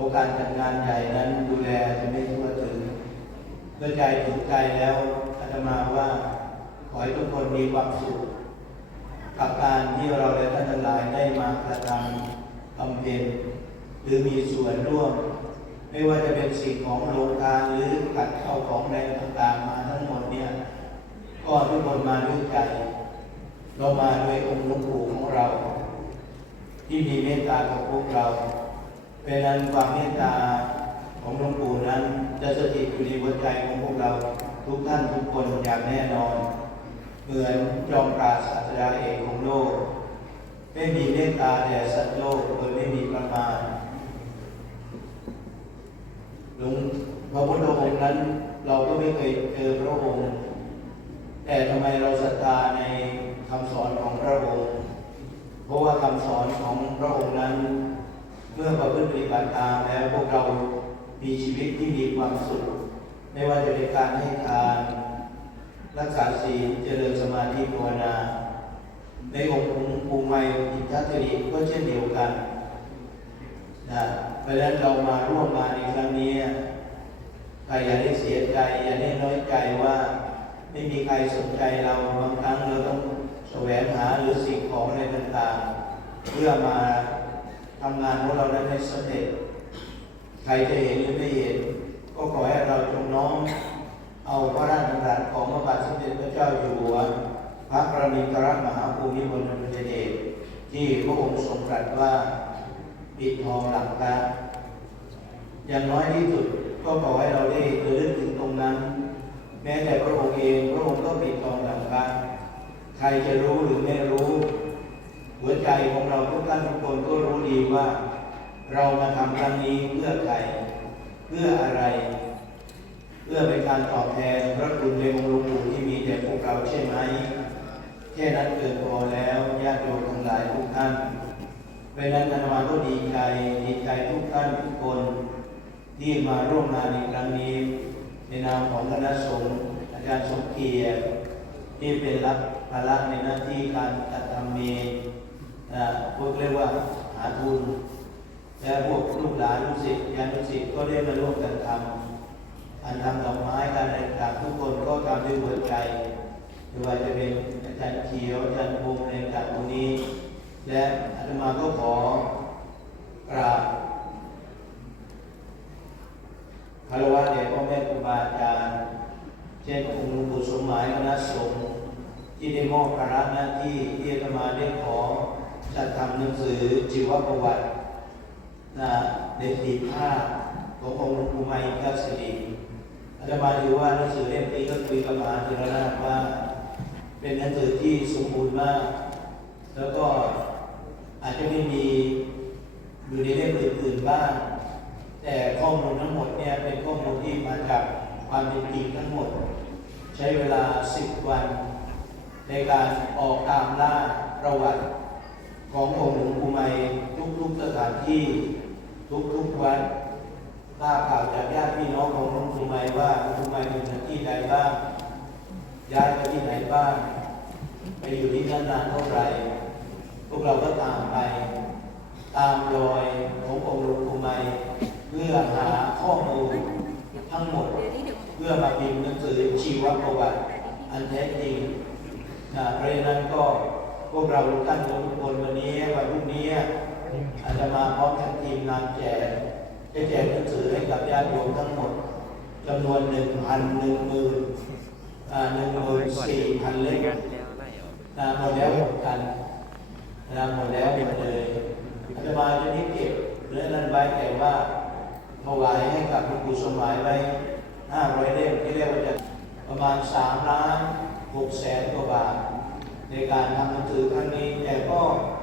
โอกาสจัดงานใหญ่นั้นดูแลจะไม่ทั่วถึงเพื่อใจถึงใจแล้วอาตมาว่าขอให้ทุกคนมีความสุขกับการที่เราและท่านทั้งหลายได้มากระทำบำเพ็ญหรือมีส่วนร่วม ไม่ว่าจะเป็นสิ่งของโรงทานหรือขัดเข้าของแรงต่างๆมาทั้งหมดเนี่ยก็ทุกคนมาด้วยใจ เรามาด้วยองค์หลวงปู่ของเรา ที่มีเมตตากับพวกเรา เป็นนั้นความเมตตาของหลวงปู่นั้นจะสถิตอยู่ในหัวใจของพวกเราทุกท่านทุกคนอย่างแน่นอน เหมือนจอมปราศศาสดาเอกของโลก ไม่มีเมตตาแด่สัตว์โลกโดยไม่มีประมาณหลวงพระพุทธองค์นั้นเราก็ไม่เคยเจอพระองค์ แต่ทำไมเราศรัทธาในคำสอนของพระองค์ เพราะว่าคำสอนของพระองค์นั้น เมื่อประพฤติปฏิบัติตามแล้วพวกเรามีชีวิตที่มีความสุข ไม่ว่าจะเป็นการให้ทาน รักษาศีลเจริญสมาธิภาวนา ในองค์ของภูมิไมอิทธิตรีก็เช่นเดียวกันนะเพราะฉะนั้นเรามาร่วมมาในครั้งนี้ใครอย่าได้เสียใจอย่าได้น้อยใจว่าไม่มีใครสนใจเราบางครั้งเราต้องแสวงหาหรือสิ่งของอะไรต่างๆ เพื่อมา ทำงานของเรานั้นให้สำเร็จ ใครจะเห็นหรือไม่เห็น ก็ขอให้เราจงน้อมเอาพระราชดำรัสของพระบาทสมเด็จพระเจ้าอยู่หัว พระประมินทรมหาภูมิพลอดุลยเดชที่พระองค์ทรงตรัสว่าปิดทองหลังพระอย่างน้อยที่สุดก็ขอให้เราได้ระลึกถึงตรงนั้น แม้แต่พระองค์เองพระองค์ก็ปิดทองหลังพระใครจะรู้หรือไม่รู้ หัวใจของเราทุกท่านทุกคนก็รู้ดีว่า เรามาทำครั้งนี้เพื่อใครเพื่ออะไร เพื่อเป็นการตอบแทนพระคุณในองค์หลวงปู่ที่มีแด่พวกเราใช่ไหมแค่นั้นเกินพอแล้วญาติโยมทั้งหลายทุกท่านเพราะฉะนั้นอามาก็ดีใจดีใจทุกท่านทุกคน ที่มาร่วมงานในครั้งนี้ ในนามของคณะสงฆ์อาจารย์สมเกียรติที่เป็นรับภาระในหน้าที่การจัดทำเมน พวกเรียกว่าหาทุนและพวกลูกหลานลูกศิษย์ญาติศิษย์ก็ได้มาร่วมกันทำอันทำดอกไม้การอะไรต่างทุกคนก็ทำด้วยหัวใจไม่ว่าจะเป็นอาจารย์เขียวอาจารย์พงษ์ในต่างๆตรงนี้ และอาตมาก็ขอกราบคารวะแด่พ่อแม่ครูบาอาจารย์เช่นองค์หลวงปู่สมหมายคณะสงฆ์ที่ได้มอบภาระหน้าที่ที่อาตมาได้ขอ จัดทำหนังสือชีวประวัตินะในสีผ้าขององค์หลวงปู่ไมค์กัสรีอาจารย์มาถือว่าหนังสือเล่มนี้ก็คุยกับมหาเถรนาถว่า เป็นหนังสือที่สมบูรณ์มาก แล้วก็อาจจะไม่มีอยู่ในเล่มอื่นๆบ้าง แต่ข้อมูลทั้งหมดเนี่ยเป็นข้อมูลที่มาจากความเป็นจริงทั้งหมด ใช้เวลา 10 วัน ในการออกตามล่าประวัติ ขององค์หลวงปู่ไมค์ทุกๆสถานที่ทุกๆวันทราบข่าวจากญาติพี่น้องของหลวงปู่ไมค์ว่าหลวงปู่ไมค์อยู่ที่ใดบ้างย้ายไปที่ไหนบ้างไปอยู่ที่นั่นนานเท่าไหร่พวกเราก็ตามไป ตามรอยขององค์หลวงปู่ไมค์เพื่อหาข้อมูลทั้งหมดเพื่อมาพิมพ์หนังสือชีวประวัติอันแท้จริงนะเพราะนั้นก็ พวกเราทุกท่านทุกคนวันนี้วันพรุ่งนี้อาจจะมาพร้อมกับทีมงานแจกได้แจกหนังสือให้กับญาติโยมทั้งหมดจำนวนหนึ่งพันหนึ่งหมื่นหนึ่งหมื่นสี่พันเล่มหมดแล้วหมดกันหมดแล้วหมดเลยอาตมาจะนี่เก็บเรื่องนั้นไว้แต่ว่าถวายให้กับหลวงปู่สมัยไว้ห้าร้อยเล่มที่เรียกว่าจะประมาณสามล้านหกแสนกว่าบาท ในการทำหนังสือครั้งนี้ แต่ก็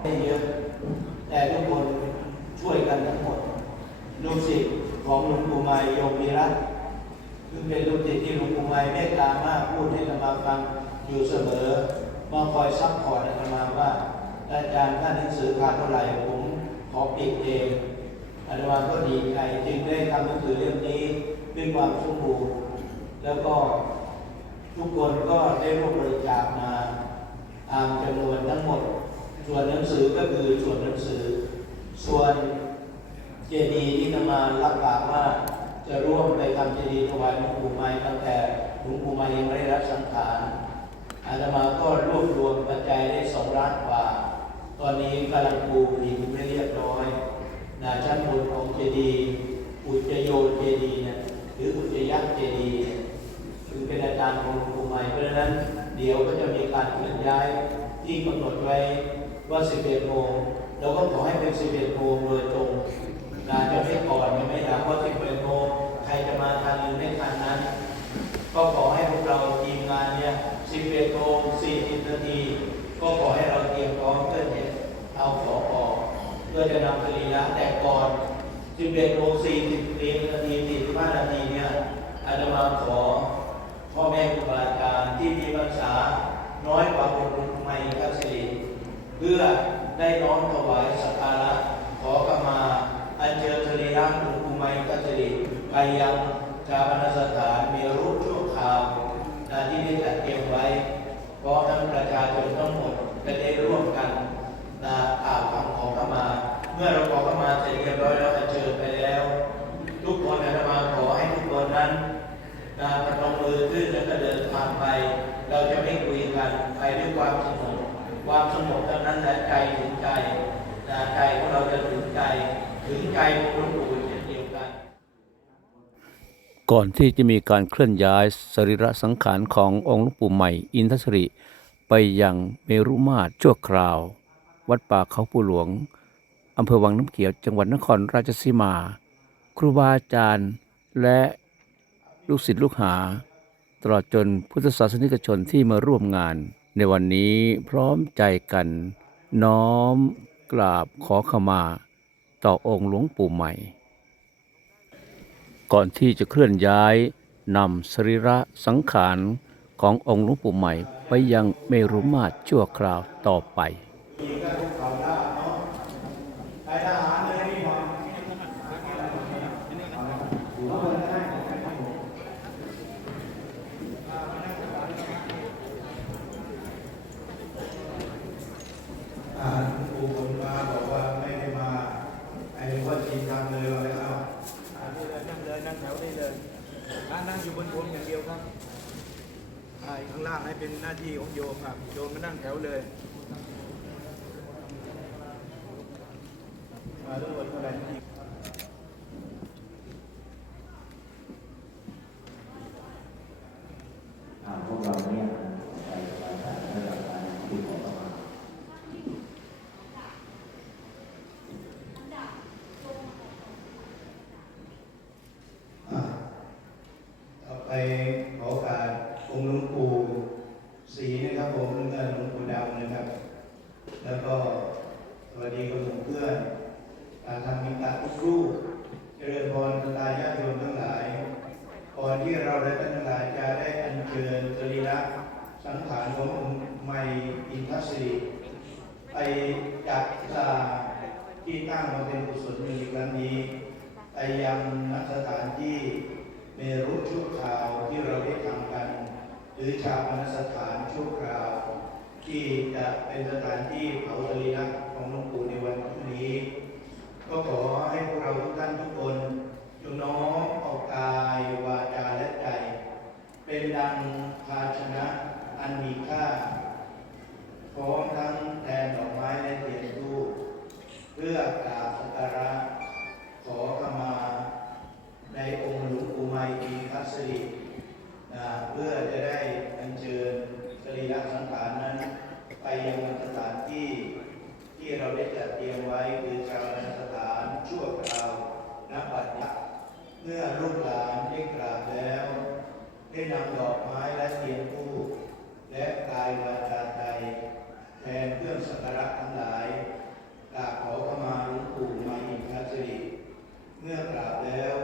ไม่เยอะแต่ทุกคนช่วยกันทั้งหมด ลูกศิษย์ของหลวงปู่ไมยโยมมีรัตน์ซึ่งเป็นลูกศิษย์ที่หลวงปู่ไมยเมตตามากพูดให้ธรรมาฟังอยู่เสมอมาคอยซัพพอร์ตอาตมาว่าอาจารย์ท่านหนังสือขาดเท่าไหร่ผมขอปิดเองอาตมาก็ดีใจจึงได้ทำหนังสือเล่มนี้ด้วยความสมบูรณ์แล้วก็ทุกคนก็ได้ร่วมบริจาคมา ตามจำนวนทั้งหมด ส่วนหนังสือก็คือส่วนหนังสือ ส่วนเจดีย์ที่นำมารับปากว่าจะร่วมไปทำเจดีย์ถวายหลวงปู่ไม้ตั้งแต่หลวงปู่ไม้ยังไม่ได้รับสังขารอาตมาก็รวบรวมปัจจัยได้สองล้านกว่า ตอนนี้กำลังปูหินเรียบร้อยนาชั้นบนของเจดีย์อุจโยเจดีย์นะหรืออุจยักษ์เจดีย์เนี่ยคือเป็นอาจารย์ของหลวงปู่ไม้เพราะฉะนั้นเดี๋ยวก็จะ ย้ายที่กำหนดไว้ว่า11โมงเราก็ขอให้เป็น11โมงโดยตรงนาจะไม่ก่อนไม่หลังว่าสิบเอ็ดโมงใครจะมาทันหรือไม่ทันนั้น ก็ขอให้พวกเราทีมงานเนี่ยสิบเอ็ดโมงสี่สิบนาทีก็ขอให้เราเตรียมพร้อมเพื่อจะเอาขอออกเพื่อจะนำสรีระแต่ก่อนสิบเอ็ดโมงสี่สิบนาทีสี่สิบห้านาทีเนี่ยอาจจะมาขอพ่อแม่ครูบาอาจารย์ที่มีภาษา น้อยกว่าองค์ไม่คัสรีเพื่อได้น้อมถวายสักการะขอขมาอันเชิญสรีระหลวงปู่ไม้กัจจริไปยังชาปนสถานมีรูปชั่วคราวนะที่ได้จัดเตรียมไว้เพราะทั้งประชาชนทั้งหมดจะได้ร่วมกันนะกล่าวคำขอขมา เมื่อเราขอขมาเสร็จเรียบร้อยแล้วอันเชิญไปแล้ว ทุกคนอาตมาขอให้ทุกคนนั้นนะประนมมือขึ้นแล้วก็เดินทางไป เราจะไม่คุยกันไปด้วยความสงบความสงบเท่านั้นแหละใจถึงใจนะใจของเราจะถึงใจ ถึงใจของหลวงปู่เช่นเดียวกัน ก่อนที่จะมีการเคลื่อนย้ายสรีระสังขารขององค์หลวงปู่ใหม่ อินทศริ ไปยังเมรุมาตรชั่วคราว วัดป่าเขาปู่หลวงอำเภอวังน้ำเขียวจังหวัดนครราชสีมา ครูบาอาจารย์และลูกศิษย์ลูกหา ตลอดจนพุทธศาสนิกชนที่มาร่วมงาน ในวันนี้พร้อมใจกัน น้อมกราบขอขมา ต่อองค์หลวงปู่ใหม่ ก่อนที่จะเคลื่อนย้ายนำสรีระสังขารขององค์หลวงปู่ใหม่ ไปยังเมรุมาตรชั่วคราวต่อไป อ่าครูผมมาบอกว่าไม่ได้มาไอ้ว่าจีนทำเลยว่าแล้ว อ่านี่เลยนั่งเลยนั่งแถวนี้เลยอ่า นั่งอยู่บนพรมอย่างเดียวครับข้างล่างให้เป็นหน้าที่ของโยมครับ โยมมานั่งแถวเลยมาทุกคนเท่าไหร่ที่ อ่าพวกเราเนี่ยไปประสานระดับการที่ขอเข้ามา อ่าต่อไปขอโอกาสองค์หลวงปู่ศรีนะครับผมเงินหลวงปู่ดำนะครับ แล้วก็สวัสดีคุณเพื่อนการทำมิตรทุกรูปเจริญพรตายาติโยมทั้งหลาย ก่ อนที่เราได้ทั้งหลายจะได้อัญเชิญสรีระสังขารขององค์ไมอินทศรีไปจัดสาที่ตั้งมาเป็นกุศลในครั้งนี้ไปยังณสถานที่เมรุชั่วคราวที่เราได้ทำกัน หรือชาปนสถานชั่วคราว ที่จะเป็นสถานที่เผาสรีระของหลวงปู่ในวันพรุ่งนี้ ก็ขอให้พวกเราทุกท่านทุกคนจงน้อมเอากายวาจาและใจ เป็นดังภาชนะอันมีค่า พร้อมทั้งแทนดอกไม้และเทียนทูปเพื่อกราบสักการะ ขอขมา ในองค์หลวงปู่ไมตรีคัสรินะเพื่อจะได้อัญเชิญสรีระสังขารนั้น ไป ยังสถานที่ที่เราได้จัดเตรียมไว้คือชาปนสถานชั่วคราวณปัจจุบัเมื่อลูกหลานได้กราบแล้ว ได้นำดอกไม้และเทียนธูปและกายวาจาใจแทนเครื่องสักการะทั้งหลายกราบขอขมาหลวงปู่มาอินทสริเมื่อกราบแล้ว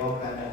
ะ